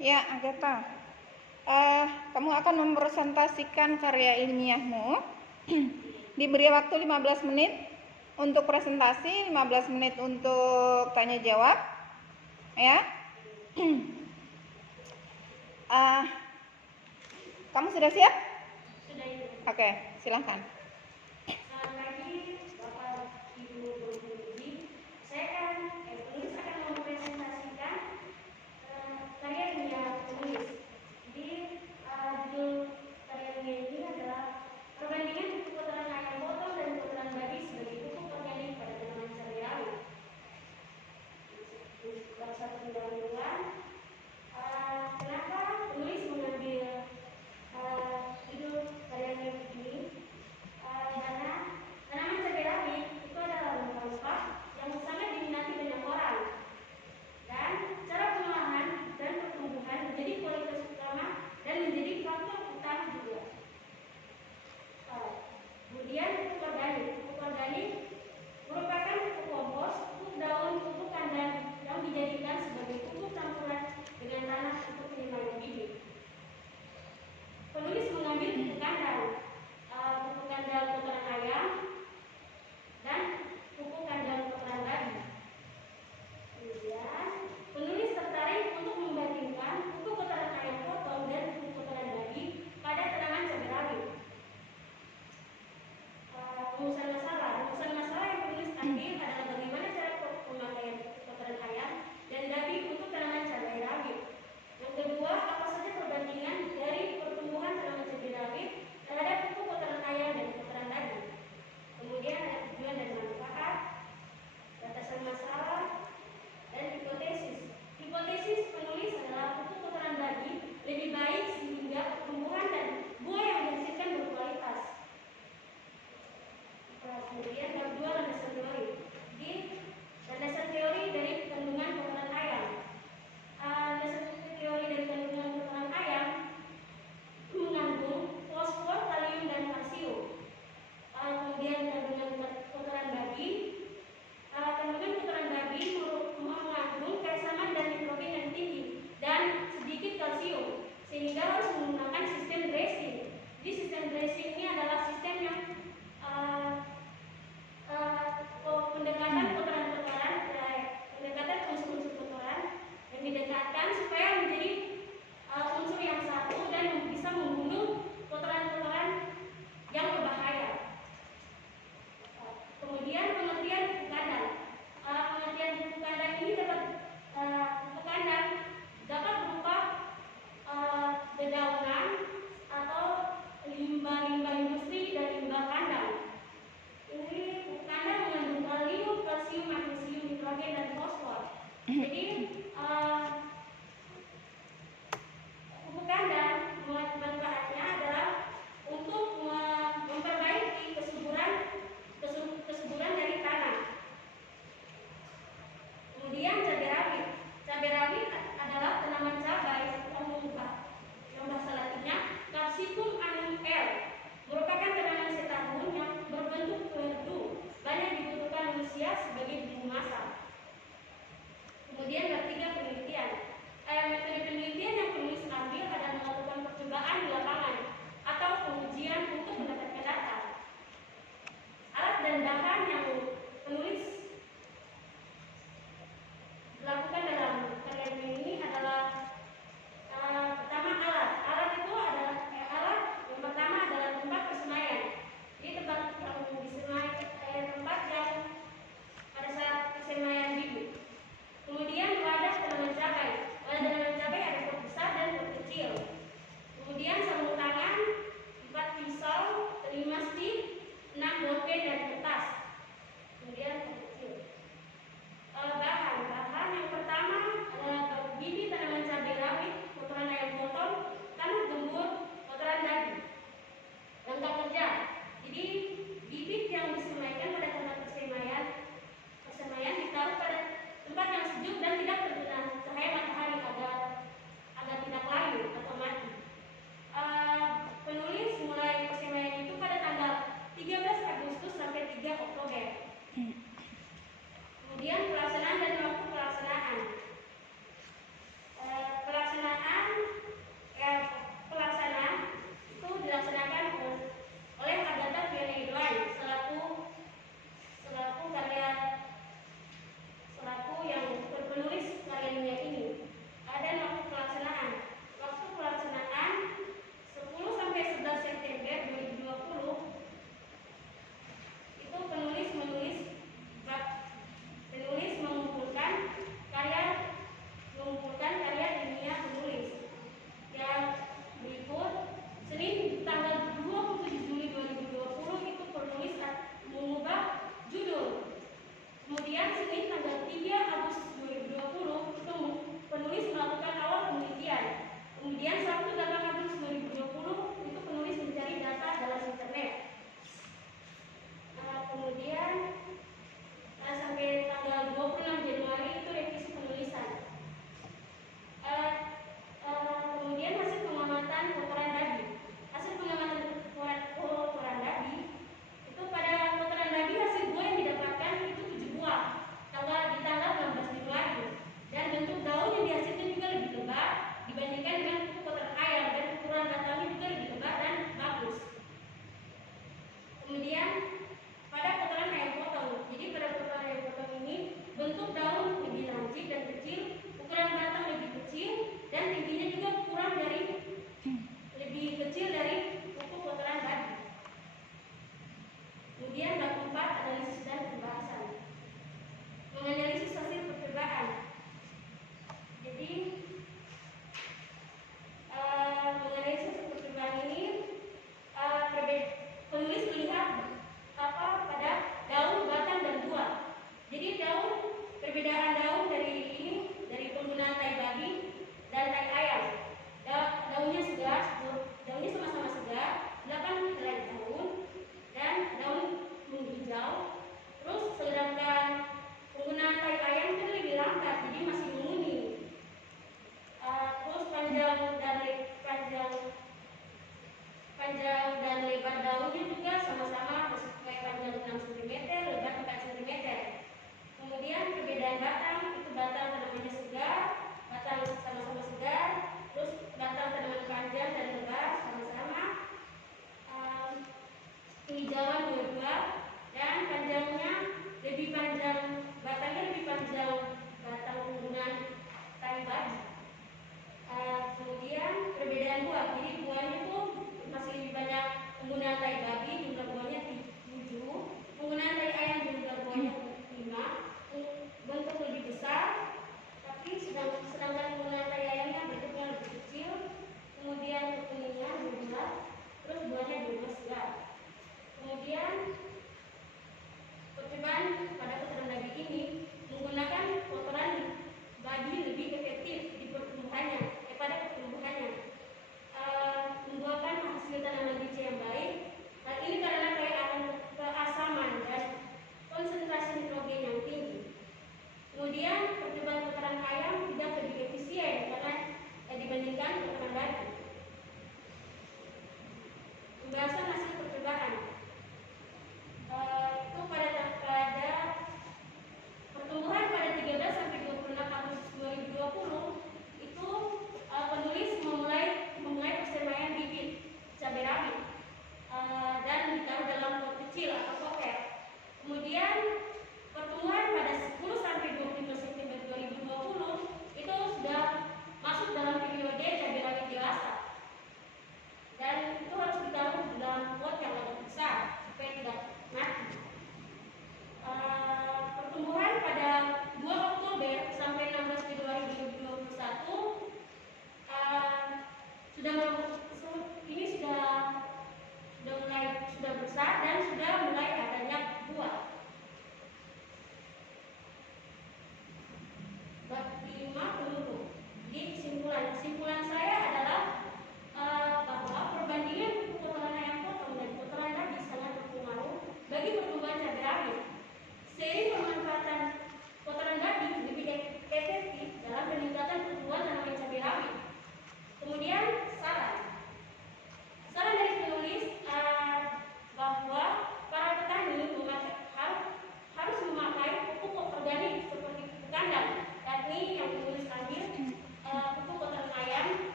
Ya, Agatha. Kamu akan mempresentasikan karya ilmiahmu. Diberi waktu 15 menit untuk presentasi, 15 menit untuk tanya jawab. Ya. Kamu sudah siap? Sudah, Ibu. Oke, silahkan. Selamat pagi, Bapak, Ibu, Guru. Saya penulis akan mempresentasikan karya ilmiah penulis. Jadi judul karya ilmiah ini adalah perbandingan pupuk kotoran ayam potong dan kotoran babi sebagai pupuk organik pada tanaman cabai rawit. Bab satu pendahuluan. Kenapa penulis mengambil judul karya ilmiah ini? Karena tanaman cabai rawit itu adalah rempah yang sangat diminati banyak orang, dan cara pengolahan dan pertumbuhan menjadi kualitas utama dan menjadi faktor utama juga. Kemudian pupuk organik merupakan pupuk kompos, pupuk daun, pupuk kandang yang dijadikan sebagai pupuk campuran dengan tanah untuk pengembangan bibit. Penulis mengambil pupuk kandang kotoran ayam dan pupuk kandang kotoran babi. Kemudian penulis tertarik untuk membandingkan pupuk kotoran ayam potong dan pupuk kotoran babi pada tanaman cabai rawit. Rumusan masalah yang penulis ambil adalah bagaimana cara pemakaian pupuk kotoran ayam dan babi untuk tanaman cabai rawit. Yang kedua, apa saja perbandingan dari pertumbuhan tanaman cabai rawit terhadap pupuk kotoran ayam dan kotoran babi. Kemudian ada tujuan dan manfaat, batasan masalah, dan hipotesis. Hipotesis penulis adalah pupuk kotoran babi lebih baik sehingga pertumbuhan dan buah yang dihasilkan berkualitas. Kemudian bab 2, landasan teori. Di landasan teori dari kandungan kotoran ayam. Landasan teori dari kandungan kotoran ayam mengandung fosfor, kalium, dan kalsium. Kemudian kandungan kotoran babi. Kandungan kotoran babi mengandung keasaman dan nitrogen yang tinggi dan sedikit kalsium, sehingga harus menggunakan sistem dressing. Jadi sistem dressing ini adalah sistem yang pendekatan unsur-unsur kotoran yang didekatkan supaya menjadi unsur yang satu dan bisa membunuh kotoran-kotoran yang berbahaya. Kemudian pengertian pupuk kandang. Pengertian pupuk kandang ini pupuk kandang dapat berupa dedaunan atau limbah-limbah industri dan limbah kandang. Ini pupuk kandang mengandung kalium, kalsium, magnesium, nitrogen, dan fosfor. Jadi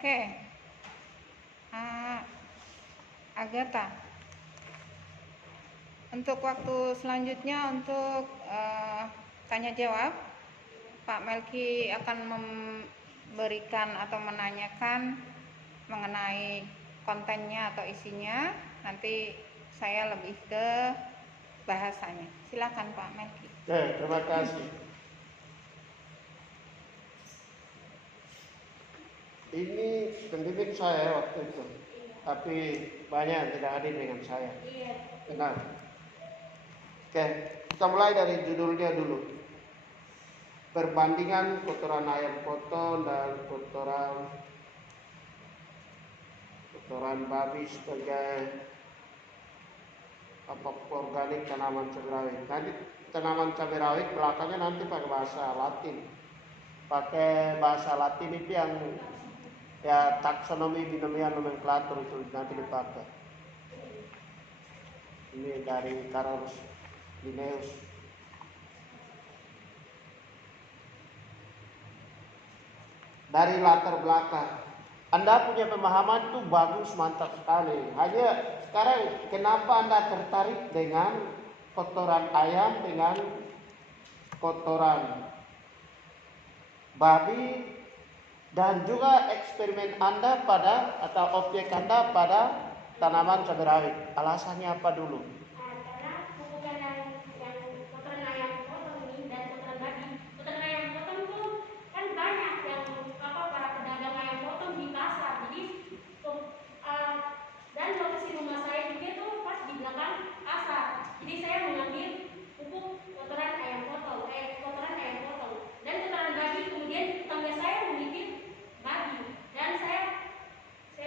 Oke. Ah, Agatha. Untuk waktu selanjutnya untuk tanya jawab, Pak Melki akan memberikan atau menanyakan mengenai kontennya atau isinya. Nanti saya lebih ke bahasanya. Silakan Pak Melki. Oke, terima kasih. Ini pendidik saya waktu itu, tapi banyak yang tidak hadir dengan saya. Iya. Benar. Oke, kita mulai dari judulnya dulu. Perbandingan kotoran ayam potong dan kotoran babi sebagai organik tanaman cabai rawit. Nanti tanaman cabai rawit belakangnya nanti pakai bahasa Latin. Pakai bahasa Latin itu yang ya taksonomi, binomial, nomenklatur itu nanti dipakai. Ini dari Carolus Linnaeus. Dari latar belakang, Anda punya pemahaman itu bagus, mantap sekali. Hanya sekarang kenapa Anda tertarik dengan kotoran ayam dengan kotoran babi, dan juga eksperimen Anda pada atau objek Anda pada tanaman cabai rawit. Alasannya apa dulu? Karena bukan yang kotoran ayam potong ini dan kotoran babi. Kotoran ayam potong tuh kan banyak yang para pedagang ayam potong di pasar. Jadi dan lokasi rumah saya juga tuh pas di belakang pasar. Jadi saya mengambil pupuk kotoran ayam potong. Dan kotoran babi, kemudian tetangga saya memiliki babi, dan saya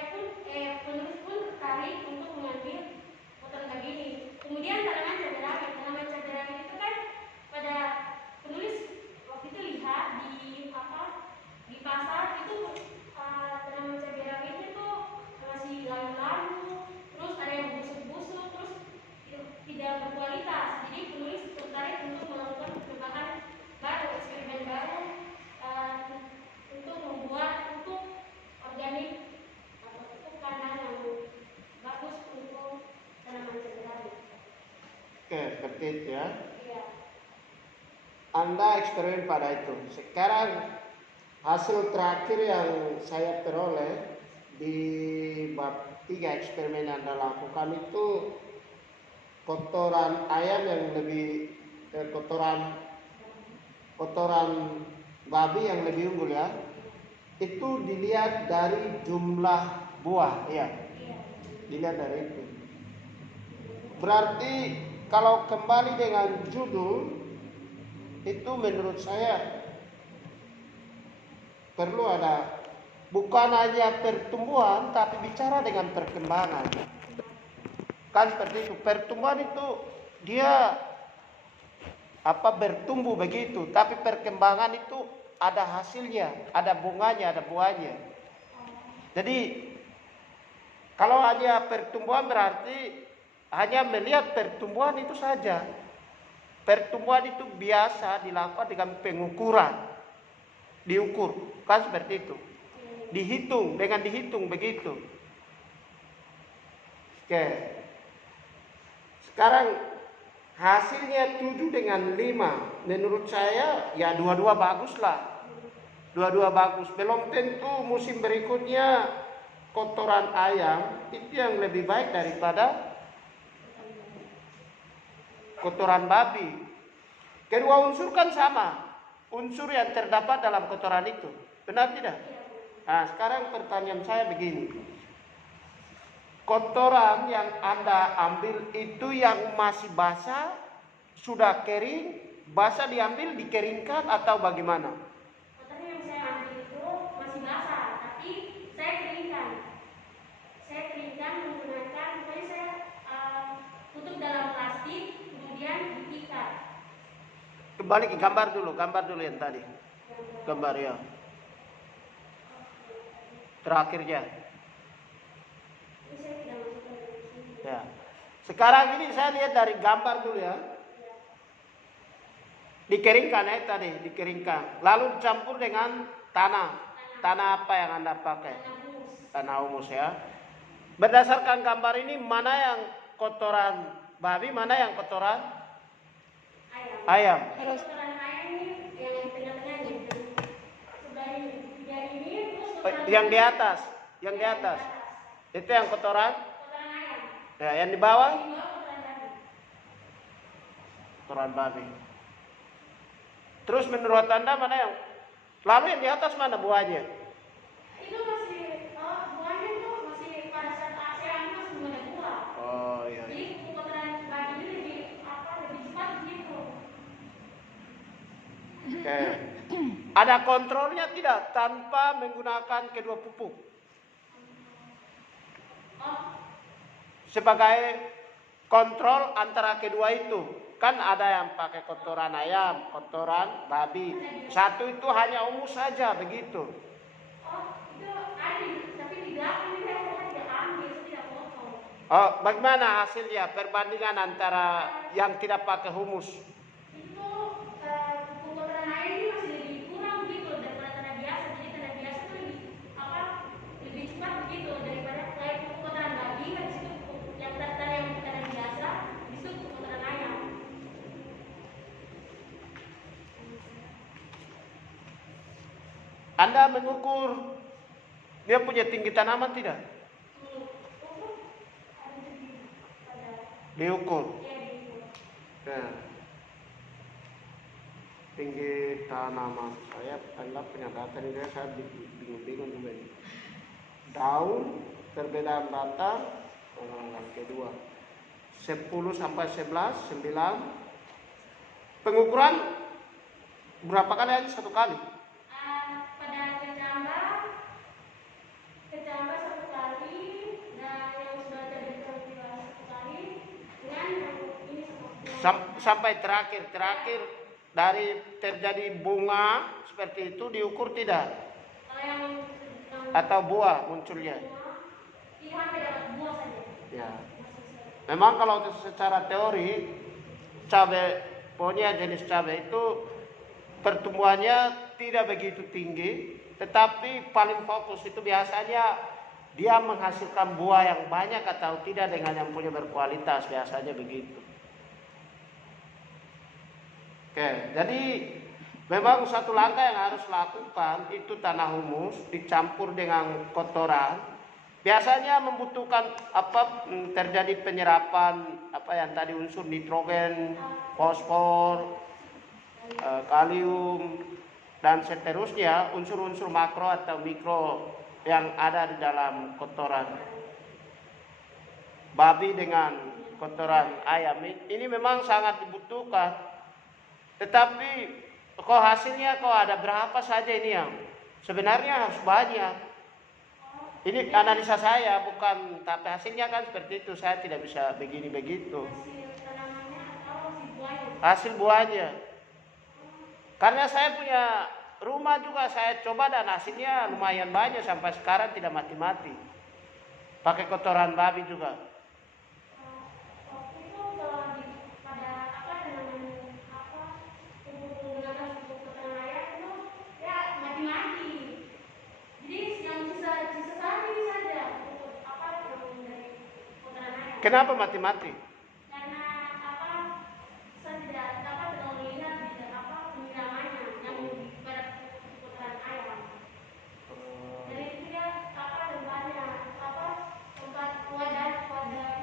pun penulis pun tertarik untuk mengambil kotoran babi ini. Kemudian tanaman cabai rawit itu kan pada penulis waktu itu lihat di pasar itu tanaman cabai rawit itu masih layu-layu, terus ada yang busuk-busuk, terus tidak berkualitas. Jadi penulis tertarik untuk melakukan percobaan baru, eksperimen baru untuk membuat pupuk organik atau pupuk kandang yang bagus untuk tanaman cabai rawit. Oke, seperti itu ya. Iya. Anda eksperimen pada itu. Sekarang hasil terakhir yang saya peroleh di bab 3 eksperimen yang Anda lakukan itu kotoran ayam yang lebih kotoran babi yang lebih unggul ya. Itu dilihat dari jumlah buah, ya. Dilihat dari itu. Berarti kalau kembali dengan judul itu menurut saya perlu ada bukan hanya pertumbuhan tapi bicara dengan perkembangan. Kan seperti itu, pertumbuhan itu dia bertumbuh begitu, tapi perkembangan itu ada hasilnya, ada bunganya, ada buahnya. Jadi kalau hanya pertumbuhan berarti hanya melihat pertumbuhan itu saja. Pertumbuhan itu biasa dilakukan dengan pengukuran, diukur, kan seperti itu. Dihitung begitu. Oke. Sekarang hasilnya 7 dengan 5. Menurut saya ya dua-dua bagus lah. Dua-dua bagus. Belum tentu musim berikutnya kotoran ayam itu yang lebih baik daripada kotoran babi. Kedua unsur kan sama. Unsur yang terdapat dalam kotoran itu. Benar tidak? Nah, sekarang pertanyaan saya begini. Kotoran yang Anda ambil itu yang masih basah, sudah kering, basah diambil, dikeringkan atau bagaimana? Kotoran yang saya ambil itu masih basah, tapi saya keringkan. Menggunakan, pokoknya saya tutup dalam plastik, kemudian diikat. Kembali ke gambar dulu yang tadi. Gambar ya. Terakhirnya. Ya. Sekarang ini saya lihat dari gambar dulu ya. Dikeringkan tadi, dikeringkan. Lalu dicampur dengan tanah. tanah apa yang Anda pakai? Tanah humus. Tanah humus ya. Berdasarkan gambar ini, mana yang kotoran babi, mana yang kotoran ayam? Terus kotoran ayam ini yang tengah-tengah ini. Sebelah ini. Yang ini terus kotoran Yang di atas, yang di atas. Itu yang kotoran? Kotoran ayam. Ya, yang di bawah? Di bawah kotoran babi. Kotoran babi. Terus menurut Anda mana yang? Lalu yang di atas mana buahnya? Itu masih buahnya itu masih pada saat ASEAN masih belum ada buah. Oh iya. Jadi kotoran babi ini lebih cepat gitu. Oke. Ada kontrolnya tidak tanpa menggunakan kedua pupuk? Sebagai kontrol antara kedua itu. Kan ada yang pakai kotoran ayam, kotoran babi. Satu itu hanya humus saja begitu. Itu ada tapi di belakang ini saya tidak ambil, saya tidak potong. Oh, bagaimana hasilnya perbandingan antara yang tidak pakai humus? Itu kotoran ayam ini masih lebih kurang gitu daripada tanah biasa. Jadi tanah biasa itu lebih cepat begitu daripada kayak kotoran babi kan di situ yang tanah biasa di situ kotoran ayam. Anda mengukur dia punya tinggi tanaman tidak? Diukur. Nah, tinggi tanaman. Saya anggap punya data ini, saya bingung-bingung juga ini. Daun, perbedaan batang, yang kedua 10 sampai 11, 9. Pengukuran berapa kali aja? Satu kali? Pada kecambah satu kali dan yang sudah terdekat juga satu kali dengan ini Sampai terakhir dari terjadi bunga seperti itu diukur tidak? kalau yang Atau buah munculnya? itu hanya dapat buah saja. Ya. Memang kalau secara teori cabai, pokoknya jenis cabai itu pertumbuhannya tidak begitu tinggi, tetapi paling fokus itu biasanya dia menghasilkan buah yang banyak atau tidak dengan yang punya berkualitas, biasanya begitu. Oke, jadi memang satu langkah yang harus lakukan itu tanah humus dicampur dengan kotoran. Biasanya membutuhkan terjadi penyerapan yang tadi unsur nitrogen, fosfor, kalium dan seterusnya, unsur-unsur makro atau mikro yang ada di dalam kotoran babi dengan kotoran ayam. Ini memang sangat dibutuhkan. Tetapi kok hasilnya ada berapa saja ini yang sebenarnya harus banyak. Ini analisa saya, bukan, tapi hasilnya kan seperti itu. Saya tidak bisa begini begitu. Hasil buahnya. Karena saya punya rumah juga, saya coba dan hasilnya lumayan banyak sampai sekarang tidak mati-mati. Pakai kotoran babi juga. Kenapa mati-mati? Karena saya tidak terlalu melihat penyiramannya yang pada kotoran ayam. Jadi dia tempatnya tempat wadah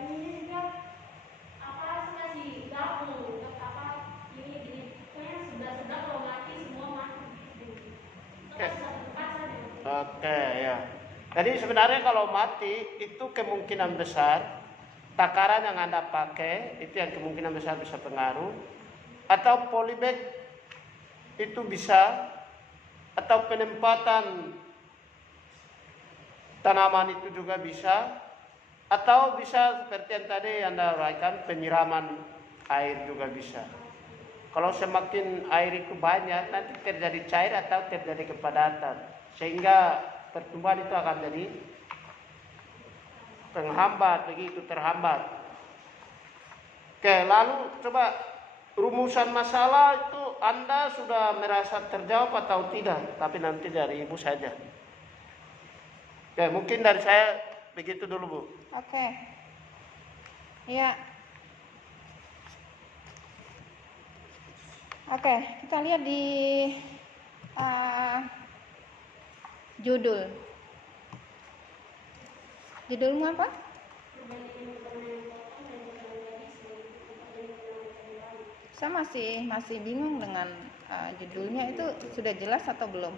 ini juga kasih gabung untuk ini pokoknya sebelah kalau mati semua mati gitu. Satu tempat saja. Oke ya. Jadi sebenarnya kalau mati itu kemungkinan besar takaran yang Anda pakai itu yang kemungkinan besar bisa pengaruh, atau polybag itu bisa, atau penempatan tanaman itu juga bisa, atau bisa seperti yang tadi Anda uraikan penyiraman air juga bisa. Kalau semakin air itu banyak nanti terjadi cair atau terjadi kepadatan sehingga pertumbuhan itu akan jadi penghambat, begitu terhambat. Oke, lalu coba rumusan masalah itu Anda sudah merasa terjawab atau tidak? Tapi nanti dari Ibu saja. Oke, mungkin dari saya begitu dulu, Bu. Oke. Ya. Oke, kita lihat di judul. Judulmu apa? Saya masih bingung dengan judulnya, itu sudah jelas atau belum?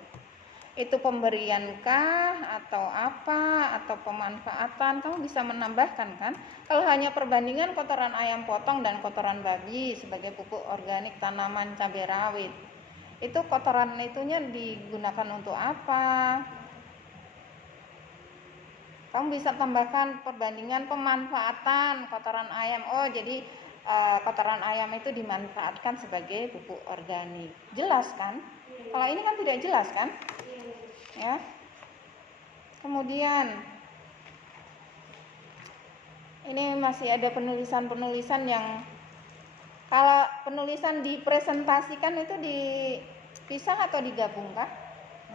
Itu pemberiankah atau apa atau pemanfaatan? Kamu bisa menambahkan kan? Kalau hanya perbandingan kotoran ayam potong dan kotoran babi sebagai pupuk organik tanaman cabai rawit, itu kotoran itunya digunakan untuk apa? Kamu bisa tambahkan perbandingan pemanfaatan kotoran ayam. Oh, jadi kotoran ayam itu dimanfaatkan sebagai pupuk organik. Jelas kan? Kalau ini kan tidak jelas kan? Ya. Kemudian ini masih ada penulisan-penulisan yang kalau penulisan dipresentasikan itu dipisah atau digabungkah?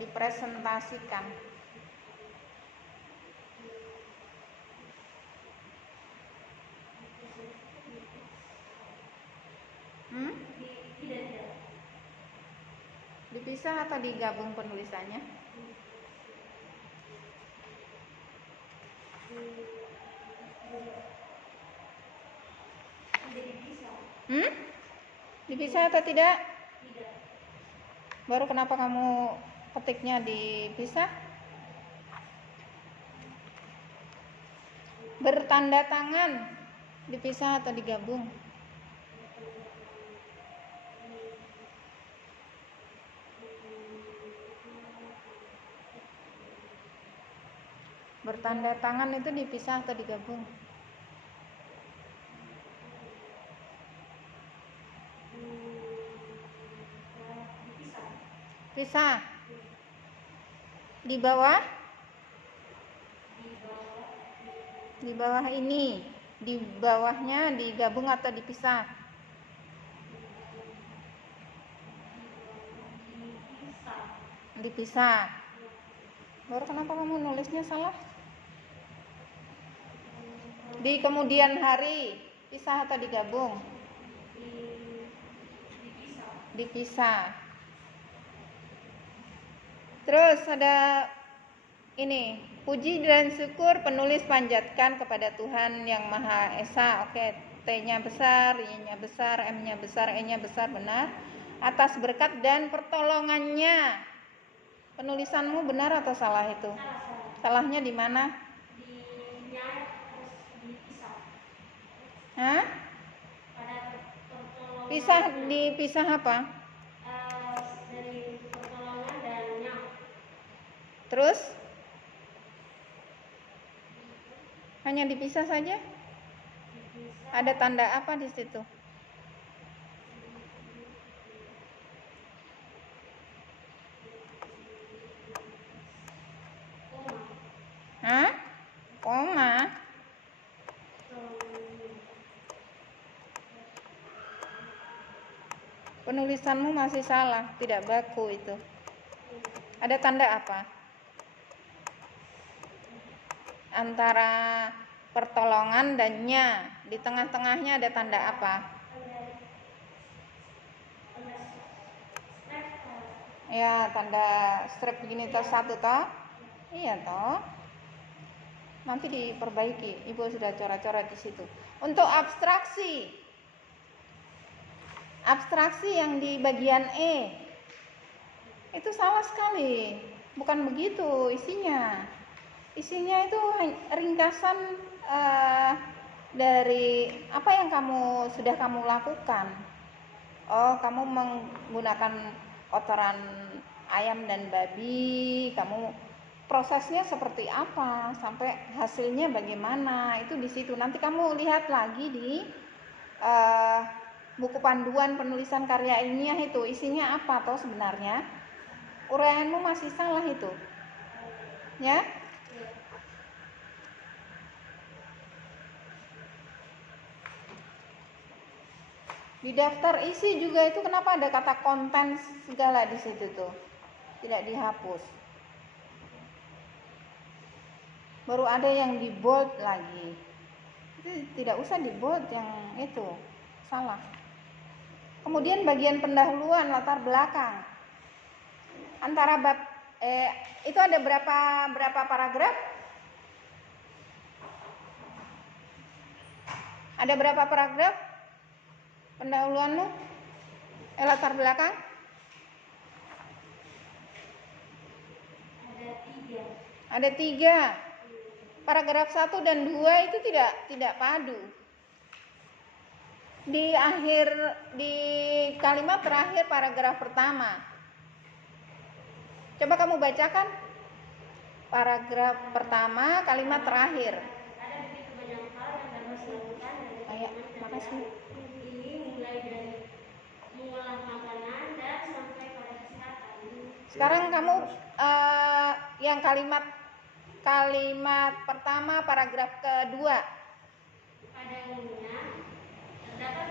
Dipresentasikan. Dipisah atau digabung penulisannya? Dipisah atau tidak? Baru kenapa kamu ketiknya dipisah? Bertanda tangan dipisah atau digabung? Bertanda tangan itu dipisah atau digabung? Pisah. Di bawah? Di bawah ini. Di bawahnya digabung atau dipisah? Dipisah. Baru kenapa kamu nulisnya salah? Di kemudian hari, pisah atau digabung? Dipisah. Terus ada ini, puji dan syukur penulis panjatkan kepada Tuhan yang Maha Esa. Oke, T-nya besar, Y-nya besar, M-nya besar, E-nya besar, benar. Atas berkat dan pertolongannya. Penulisanmu benar atau salah itu? Salahnya di mana? Hah? Dipisah apa? Dari pertolongan dan nyam. Terus? Hanya dipisah saja? Ada tanda apa di situ? Hah? Koma? Penulisanmu masih salah, tidak baku itu. Ada tanda apa? Antara pertolongan dan nya, di tengah-tengahnya ada tanda apa? Ya, tanda strip begini toh, satu toh? Iya toh. Nanti diperbaiki. Ibu sudah coret-coret di situ. Untuk abstraksi yang di bagian E itu salah sekali. Bukan begitu isinya. Isinya itu ringkasan dari apa yang sudah kamu lakukan. Oh, kamu menggunakan kotoran ayam dan babi, kamu prosesnya seperti apa sampai hasilnya bagaimana, itu di situ. Nanti kamu lihat lagi di buku panduan penulisan karya ilmiah itu isinya apa toh sebenarnya. Uraianmu masih salah itu, ya. Di daftar isi juga itu kenapa ada kata konten segala di situ tuh, tidak dihapus. baru ada yang di bold lagi. Itu tidak usah di bold, yang itu salah. Kemudian bagian pendahuluan, latar belakang. Antara bab itu ada berapa paragraf? Ada berapa paragraf pendahuluanmu? Latar belakang? Ada 3. Paragraf 1 dan 2 itu tidak padu. Di kalimat terakhir paragraf pertama. Coba kamu bacakan paragraf pertama kalimat terakhir. Ada begitu banyak hal yang dapat dilakukan dari Makasih. ini, mulai dari mengolah makanan dan sampai pada kesehatan. Sekarang kamu yang kalimat pertama paragraf kedua. Pada umumnya terdapat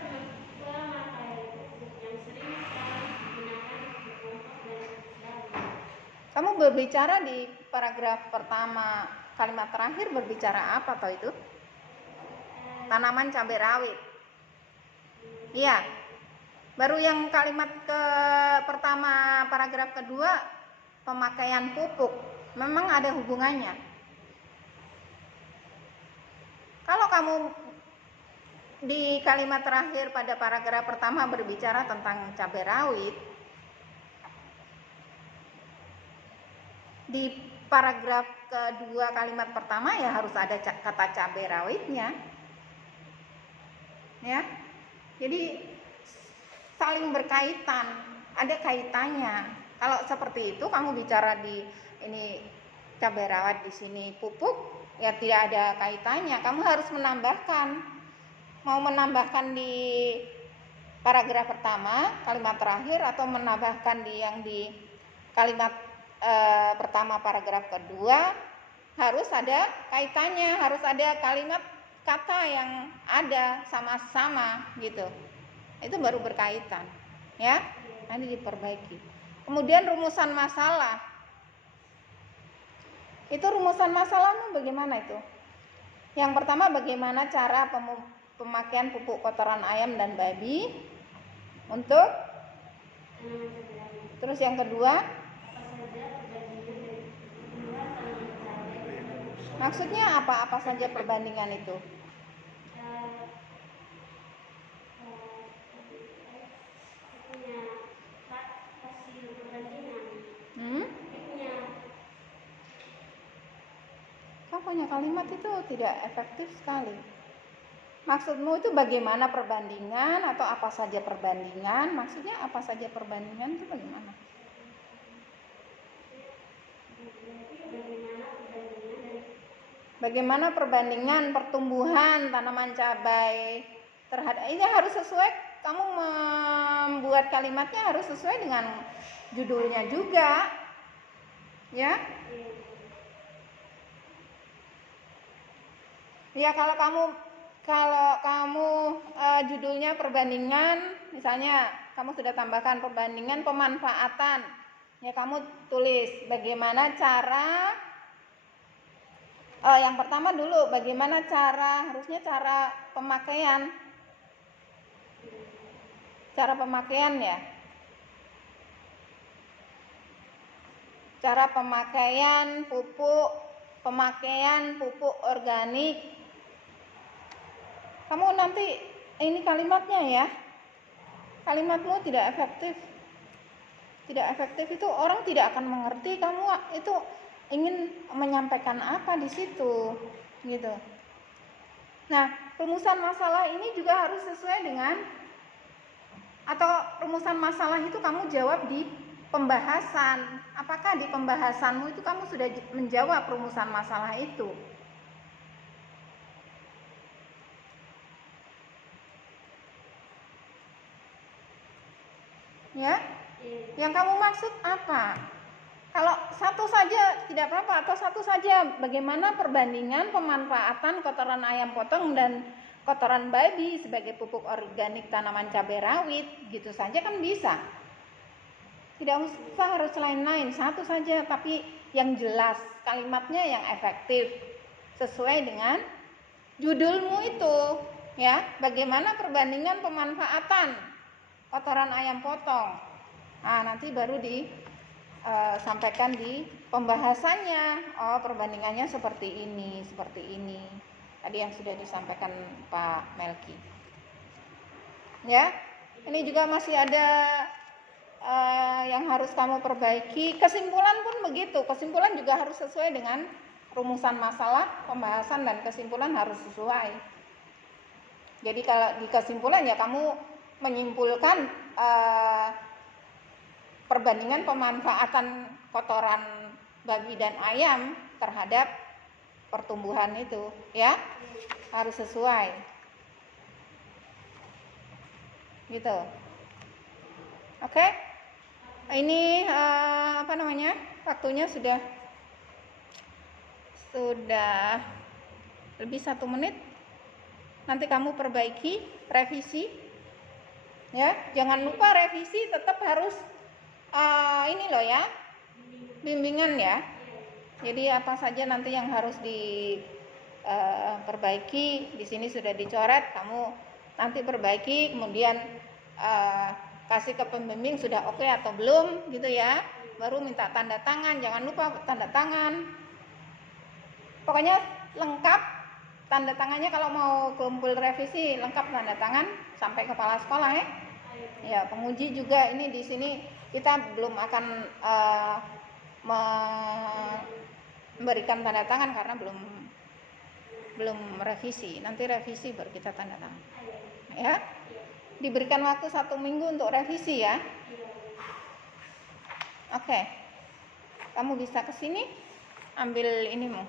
pemakaian pupuk yang sering sekali digunakan untuk kelompok dan sebagainya. Kamu berbicara di paragraf pertama kalimat terakhir berbicara apa toh itu? Tanaman cabai rawit. Iya. Baru yang kalimat pertama paragraf kedua pemakaian pupuk. Memang ada hubungannya. Kalau kamu di kalimat terakhir pada paragraf pertama berbicara tentang cabai rawit, di paragraf kedua kalimat pertama ya harus ada kata cabai rawitnya. Ya. Jadi saling berkaitan, ada kaitannya. Kalau seperti itu kamu bicara di ini cabai rawit, di sini pupuk, ya tidak ada kaitannya. Kamu harus menambahkan. Mau menambahkan di paragraf pertama kalimat terakhir atau menambahkan di kalimat pertama paragraf kedua, harus ada kaitannya, harus ada kalimat kata yang ada sama-sama gitu. Itu baru berkaitan, ya. Nanti diperbaiki. Kemudian rumusan masalah. Itu rumusan masalahmu bagaimana itu? Yang pertama, bagaimana cara pemakaian pupuk kotoran ayam dan babi untuk? Terus yang kedua, maksudnya apa saja perbandingan itu? Kau punya kalimat itu tidak efektif sekali. Maksudmu itu bagaimana perbandingan atau apa saja perbandingan? Maksudnya apa saja perbandingan itu bagaimana? Bagaimana perbandingan pertumbuhan tanaman cabai terhadap, ini harus sesuai, kamu membuat kalimatnya harus sesuai dengan judulnya juga, ya. Ya kalau kamu judulnya perbandingan, misalnya kamu sudah tambahkan perbandingan pemanfaatan, ya kamu tulis bagaimana cara. Yang pertama dulu bagaimana harusnya cara pemakaian ya. Cara pemakaian pupuk organik. Kamu nanti ini kalimatnya ya. Kalimatmu tidak efektif. Tidak efektif itu orang tidak akan mengerti kamu itu ingin menyampaikan apa di situ, gitu. Nah, rumusan masalah ini juga harus sesuai dengan, atau rumusan masalah itu kamu jawab di pembahasan. Apakah di pembahasanmu itu kamu sudah menjawab rumusan masalah itu? Ya, yang kamu maksud apa? Kalau satu saja tidak apa-apa, atau satu saja bagaimana perbandingan pemanfaatan kotoran ayam potong dan kotoran babi sebagai pupuk organik tanaman cabai rawit, gitu saja kan bisa. Tidak usah harus lain-lain, satu saja tapi yang jelas, kalimatnya yang efektif. sesuai dengan judulmu itu, ya. Bagaimana perbandingan pemanfaatan kotoran ayam potong. Nah, nanti baru disampaikan di pembahasannya. Oh, perbandingannya seperti ini, seperti ini. Tadi yang sudah disampaikan Pak Melki. Ya, ini juga masih ada yang harus kamu perbaiki. Kesimpulan pun begitu. Kesimpulan juga harus sesuai dengan rumusan masalah, pembahasan dan kesimpulan harus sesuai. Jadi kalau di kesimpulan ya kamu menyimpulkan perbandingan pemanfaatan kotoran babi dan ayam terhadap pertumbuhan itu, ya harus sesuai. Gitu. Oke? Ini waktunya sudah lebih 1 menit. Nanti kamu perbaiki, revisi, ya. Jangan lupa revisi tetap harus ini loh ya, bimbingan ya. Jadi apa saja nanti yang harus diperbaiki, di sini sudah dicoret, kamu nanti perbaiki, kemudian kasih ke pembimbing sudah oke atau belum gitu ya, baru minta tanda tangan. Jangan lupa tanda tangan, pokoknya lengkap tanda tangannya. Kalau mau kumpul revisi lengkap tanda tangan sampai kepala sekolah ya. Ya, penguji juga ini di sini kita belum akan memberikan tanda tangan karena belum revisi. Nanti revisi baru kita tanda tangan. Ya. Diberikan waktu 1 minggu untuk revisi ya. Oke. Kamu bisa ke sini ambil inimu.